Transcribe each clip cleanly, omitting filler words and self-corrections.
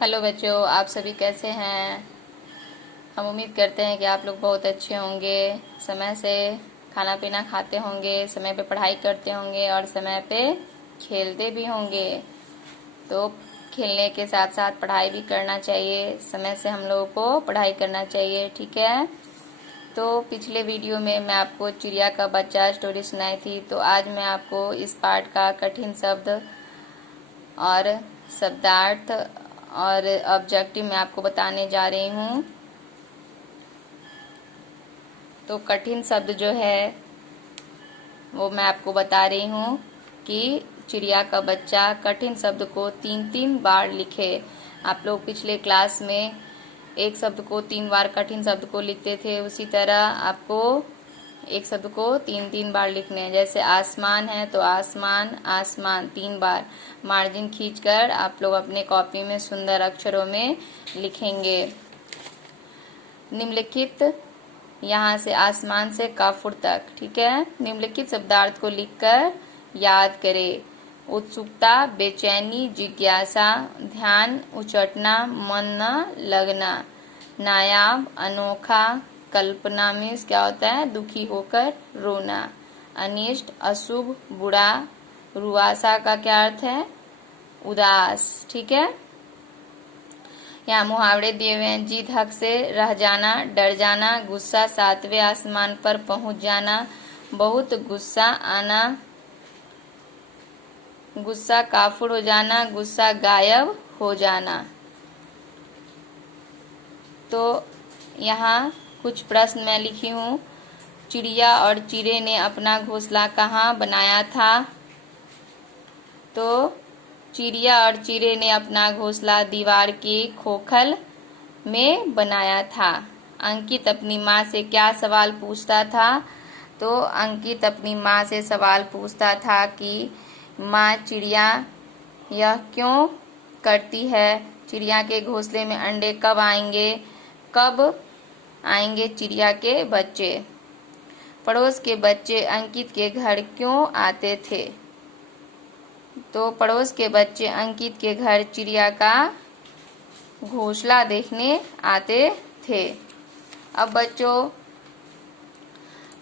Hello बच्चों, आप सभी कैसे हैं। हम उम्मीद करते हैं कि आप लोग बहुत अच्छे होंगे। समय से खाना पीना खाते होंगे, समय पे पढ़ाई करते होंगे और समय पे खेलते भी होंगे। तो खेलने के साथ साथ पढ़ाई भी करना चाहिए। समय से हम लोगों को पढ़ाई करना चाहिए, ठीक है। तो पिछले वीडियो में मैं आपको चिड़िया का बच्चा स्टोरी सुनाई थी। तो आज मैं आपको इस पाठ का कठिन शब्द और शब्दार्थ और ऑब्जेक्टिव मैं आपको बताने जा रही हूँ। तो कठिन शब्द जो है वो मैं आपको बता रही हूँ कि चिड़िया का बच्चा कठिन शब्द को 3-3 बार लिखे। आप लोग पिछले क्लास में एक शब्द को 3 बार कठिन शब्द को लिखते थे, उसी तरह आपको एक शब्द को 3-3 बार लिखने हैं। जैसे आसमान है तो आसमान आसमान 3 बार मार्जिन खींचकर आप लोग अपने कॉपी में सुंदर अक्षरों में लिखेंगे। निम्नलिखित यहाँ से आसमान से काफुर तक, ठीक है। निम्नलिखित शब्दार्थ को लिखकर याद करें। उत्सुकता, बेचैनी, जिज्ञासा, ध्यान, उचटना, मन न लगना। नायाब, अनोखा, कल्पना में क्या होता है, दुखी होकर रोना। अनिष्ट, अशुभ, बुरा। रुआसा का क्या अर्थ है, उदास, ठीक है। यहाँ मुहावरे दिए हुए हैं। जी धक से रह जाना, डर जाना, गुस्सा 7वें आसमान पर पहुंच जाना, बहुत गुस्सा आना, गुस्सा काफुर हो जाना, गुस्सा गायब हो जाना। तो यहाँ कुछ प्रश्न मैं लिखी हूँ। चिड़िया और चिड़े ने अपना घोंसला कहाँ बनाया था। तो चिड़िया और चिड़े ने अपना घोंसला दीवार की खोखल में बनाया था। अंकित अपनी माँ से क्या सवाल पूछता था। तो अंकित अपनी माँ से सवाल पूछता था कि माँ, चिड़िया यह क्यों करती है। चिड़िया के घोंसले में अंडे कब आएंगे। कब आएंगे चिड़िया के बच्चे। पड़ोस के बच्चे अंकित के घर क्यों आते थे। तो पड़ोस के बच्चे अंकित के घर चिड़िया का घोंसला देखने आते थे। अब बच्चों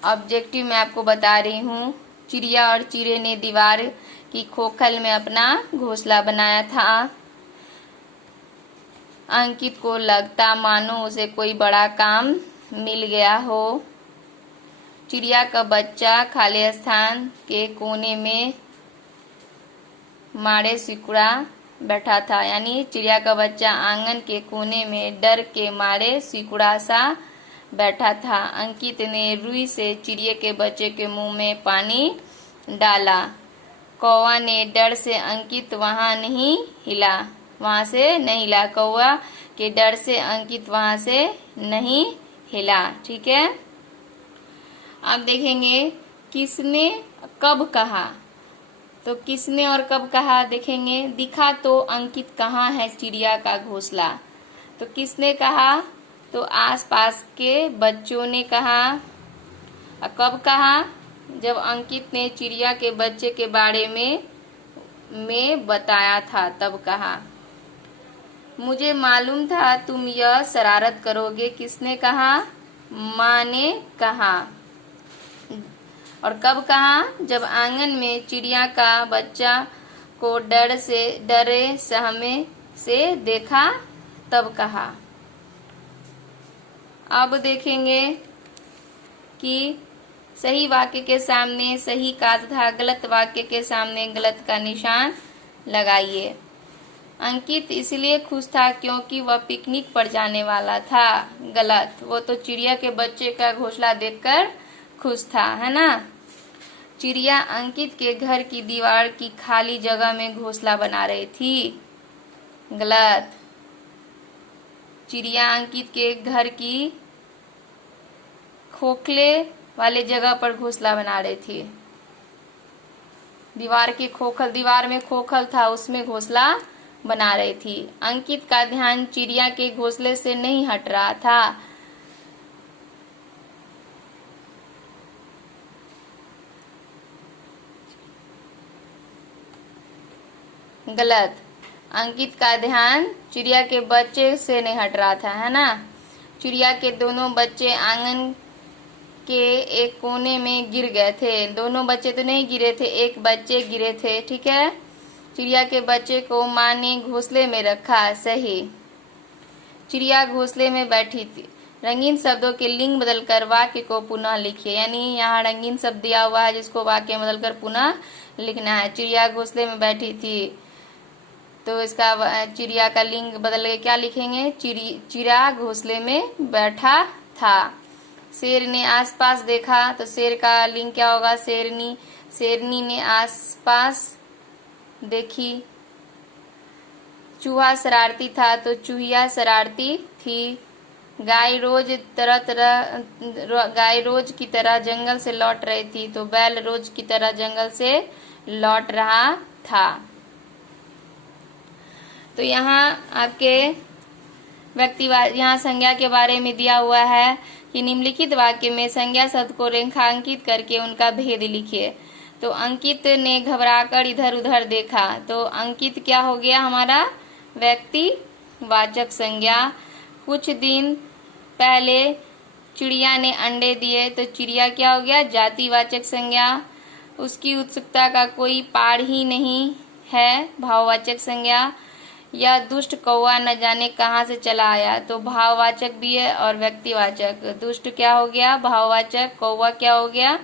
ऑब्जेक्टिव मैं आपको बता रही हूँ। चिड़िया और चिड़े ने दीवार की खोखल में अपना घोंसला बनाया था। अंकित को लगता मानो उसे कोई बड़ा काम मिल गया हो। चिड़िया का बच्चा खाली स्थान के कोने में मारे सिकुड़ा बैठा था। यानी चिड़िया का बच्चा आंगन के कोने में डर के मारे सिकुड़ा सा बैठा था। अंकित ने रुई से चिड़िया के बच्चे के मुंह में पानी डाला। कौवा ने डर से अंकित वहां से नहीं हिला। कौवा के डर से अंकित वहां से नहीं हिला, ठीक है। अब देखेंगे किसने कब कहा। तो किसने और कब कहा देखेंगे। दिखा तो अंकित कहाँ है चिड़िया का घोंसला। तो किसने कहा, तो आसपास के बच्चों ने कहा। और कब कहा, जब अंकित ने चिड़िया के बच्चे के बारे में बताया था तब कहा। मुझे मालूम था तुम यह शरारत करोगे। किसने कहा, माँ ने कहा। और कब कहा, जब आंगन में चिड़िया का बच्चा को डरे सहमे से देखा तब कहा। अब देखेंगे कि सही वाक्य के सामने सही का तथा गलत वाक्य के सामने गलत का निशान लगाइए। अंकित इसलिए खुश था क्योंकि वह पिकनिक पर जाने वाला था। गलत, वो तो चिड़िया के बच्चे का घोंसला देखकर खुश था, है ना। चिड़िया अंकित के घर की दीवार की खाली जगह में घोंसला बना रही थी। गलत, चिड़िया अंकित के घर की खोखले वाले जगह पर घोंसला बना रही थी। दीवार में खोखल था, उसमें घोंसला बना रही थी। अंकित का ध्यान चिड़िया के घोंसले से नहीं हट रहा था। गलत, अंकित का ध्यान चिड़िया के बच्चे से नहीं हट रहा था, है ना। चिड़िया के दोनों बच्चे आंगन के एक कोने में गिर गए थे। दोनों बच्चे तो नहीं गिरे थे, एक बच्चे गिरे थे, ठीक है। चिड़िया के बच्चे को माँ ने घोंसले में रखा, सही। चिड़िया घोंसले में बैठी थी। रंगीन शब्दों के लिंग बदलकर वाक्य को पुनः लिखिए, यानी यहाँ रंगीन शब्द दिया हुआ है जिसको वाक्य में बदलकर पुनः लिखना है। चिड़िया घोंसले में बैठी थी, तो इसका चिड़िया का लिंग बदल के क्या लिखेंगे, चिड़ा घोंसले में बैठा था। शेर ने आसपास देखा, तो शेर का लिंग क्या होगा, शेरनी। शेरनी ने आसपास देखी। चूहा शरारती था, तो चूहिया शरारती थी। गाय रोज की तरह जंगल से लौट रही थी, तो बैल रोज की तरह जंगल से लौट रहा था। तो यहाँ आपके व्यक्तिवाद, यहाँ संज्ञा के बारे में दिया हुआ है कि निम्नलिखित वाक्य में संज्ञा शब्द को रेखांकित करके उनका भेद लिखिए। तो अंकित ने घबराकर इधर उधर देखा, तो अंकित क्या हो गया हमारा, व्यक्तिवाचक संज्ञा। कुछ दिन पहले चिड़िया ने अंडे दिए, तो चिड़िया क्या हो गया, जातिवाचक संज्ञा। उसकी उत्सुकता का कोई पार ही नहीं है, भाववाचक संज्ञा। यह दुष्ट कौवा न जाने कहाँ से चला आया, तो भाववाचक भी है और व्यक्तिवाचक। दुष्ट क्या हो गया, भाववाचक, कौवा क्या हो गया,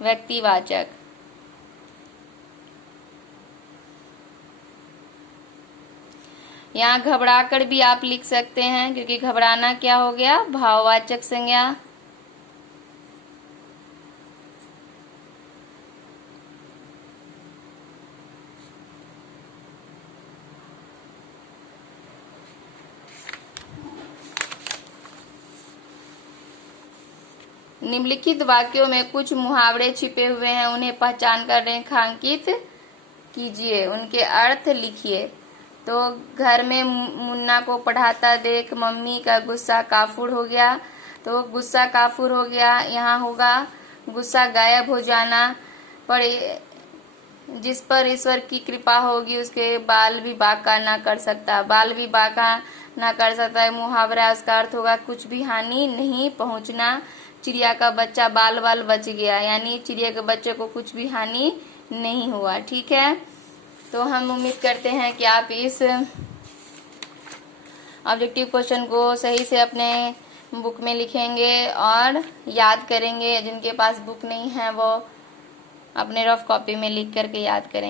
व्यक्तिवाचक। यहाँ घबराकर भी आप लिख सकते हैं, क्योंकि घबराना क्या हो गया, भाववाचक संज्ञा। निम्नलिखित वाक्यों में कुछ मुहावरे छिपे हुए हैं, उन्हें पहचान कर रेखांकित कीजिए, उनके अर्थ लिखिए। तो घर में मुन्ना को पढ़ाता देख मम्मी का गुस्सा काफूर हो गया, तो गुस्सा काफूर हो गया, यहाँ होगा गुस्सा गायब हो जाना। पर जिस पर ईश्वर की कृपा होगी उसके बाल भी बांका ना कर सकता, बाल भी बांका ना कर सकता है मुहावरा, उसका अर्थ होगा कुछ भी हानि नहीं पहुंचना। चिड़िया का बच्चा बाल बाल बच गया, यानी चिड़िया के बच्चे को कुछ भी हानि नहीं हुआ, ठीक है। तो हम उम्मीद करते हैं कि आप इस ऑब्जेक्टिव क्वेश्चन को सही से अपने बुक में लिखेंगे और याद करेंगे। जिनके पास बुक नहीं है वो अपने रफ कॉपी में लिख करके याद करेंगे।